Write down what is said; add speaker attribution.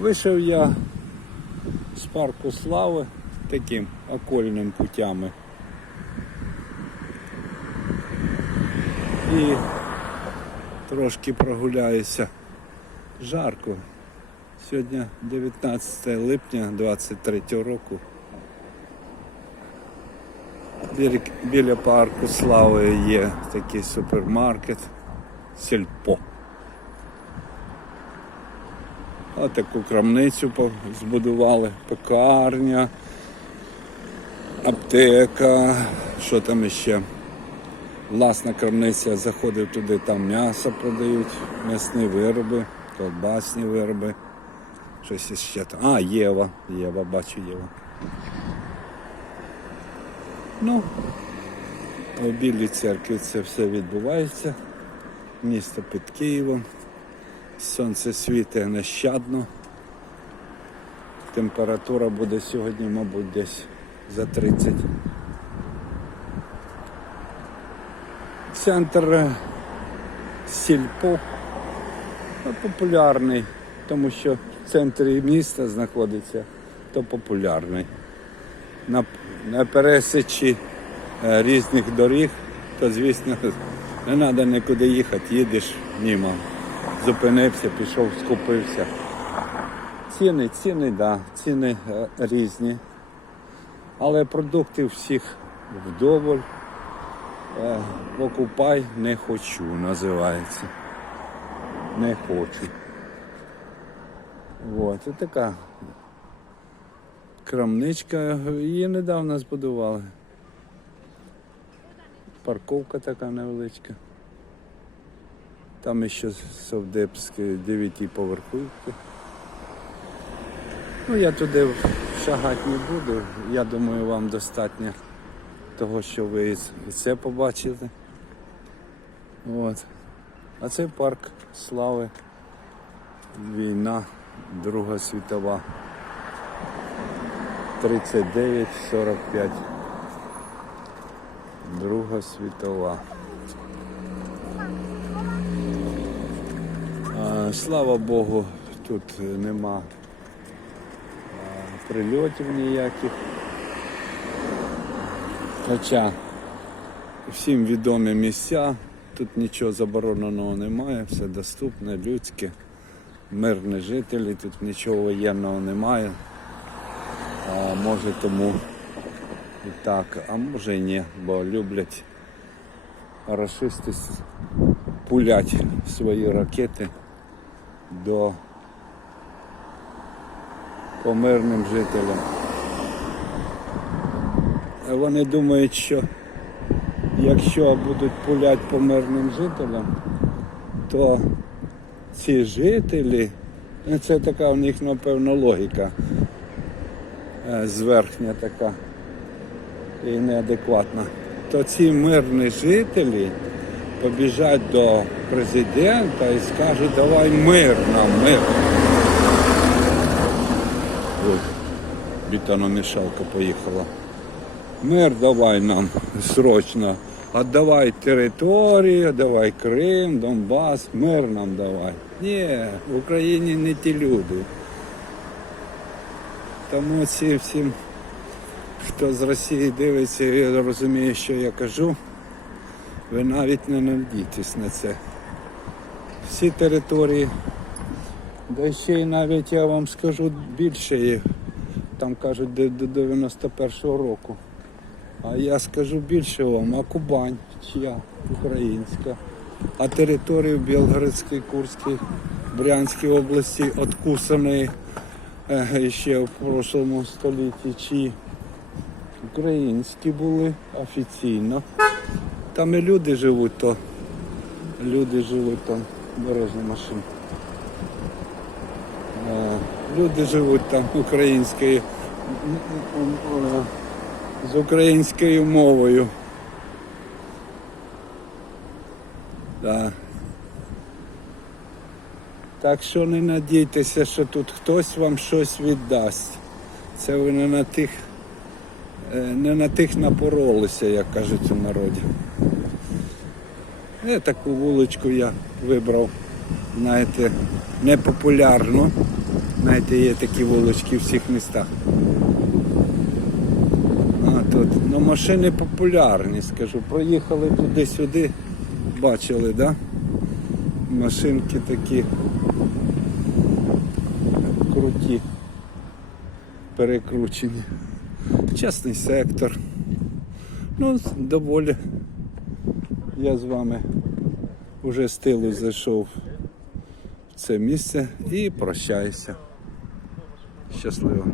Speaker 1: Вийшов я з парку слави таким окольним путями. І трошки прогуляюся. Жарко. Сьогодні 19 липня 23 року. Біля, парку Слави є такий супермаркет Сільпо. А таку крамницю збудували, пекарня, аптека, що там іще. Власна крамниця заходив туди, там м'ясо продають, м'ясні вироби, колбасні вироби. Щось іще там. А, Єва. Єва, бачу Єва. Ну, у Білій церкві це все відбувається. Місто під Києвом. Сонце світить нещадно. Температура буде сьогодні, мабуть, десь за 30. Центр сільпо ну, популярний, тому що в центрі міста знаходиться, то популярний. На, на пересічі е, різних доріг, то звісно не треба нікуди їхати, їдеш мимо. Зупинився, пішов, скупився. Ціни, ціни, да, ціни е, різні. Але продуктів всіх вдоволь. Е, Покупай не хочу, називається. Не хочу. Вот, і така крамничка, її недавно збудували. Парковка така невеличка. Там ще Совдепські дев'ятиповерхівки. Ну, я туди шагати не буду. Я думаю, вам достатньо того, що ви і це побачили. От. А це парк слави. Війна, Друга світова. 39-45. Друга світова. Слава Богу, тут нема прильотів ніяких. Хоча всім відомі місця, тут нічого забороненого немає, все доступне, людське, мирні жителі, тут нічого воєнного немає. А може тому і так, а може і ні, бо люблять рашисти с- пулять свої ракети до по мирним жителям. Вони думають, що якщо будуть пуляти по мирним жителям, то ці жителі, ну, це така у них, напевно, логіка е, зверхня така і неадекватна, то ці мирні жителі побіжать до президента і скажуть, давай мир нам, мир. Ой, бетономішалка поїхала. Мир давай нам срочно. Отдавай територію, давай Крим, Донбас, мир нам давай. Ні, в Україні не ті люди. Тому ці всім, хто з Росії дивиться і розуміє, що я кажу, ви навіть не надійтесь на це. Всі території, да ще й навіть я вам скажу більше, є. там кажуть до до 91-го року. А я скажу більше вам, а Кубань чия українська. А території в Білгородській, Курській, Брянській області откусані е, ще в прошлому столітті, чи українські були офіційно. Там і люди живуть, то люди живуть там, дорожня машина. Е, Люди живуть там українською м, з українською мовою. Да. Так що не надійтеся, що тут хтось вам щось віддасть. Це ви не на тих, е, не на тих напоролися, як кажуть у народі. Е, таку вуличку я вибрав, знаєте, непопулярну. Знаєте, є такі вулочки в всіх містах. А тут ну, машини популярні, скажу. Проїхали туди-сюди, бачили, да? Машинки такі круті, перекручені. Частний сектор. Ну, доволі. Я з вами вже з тилу зайшов в це місце і прощаюся. Щасливо.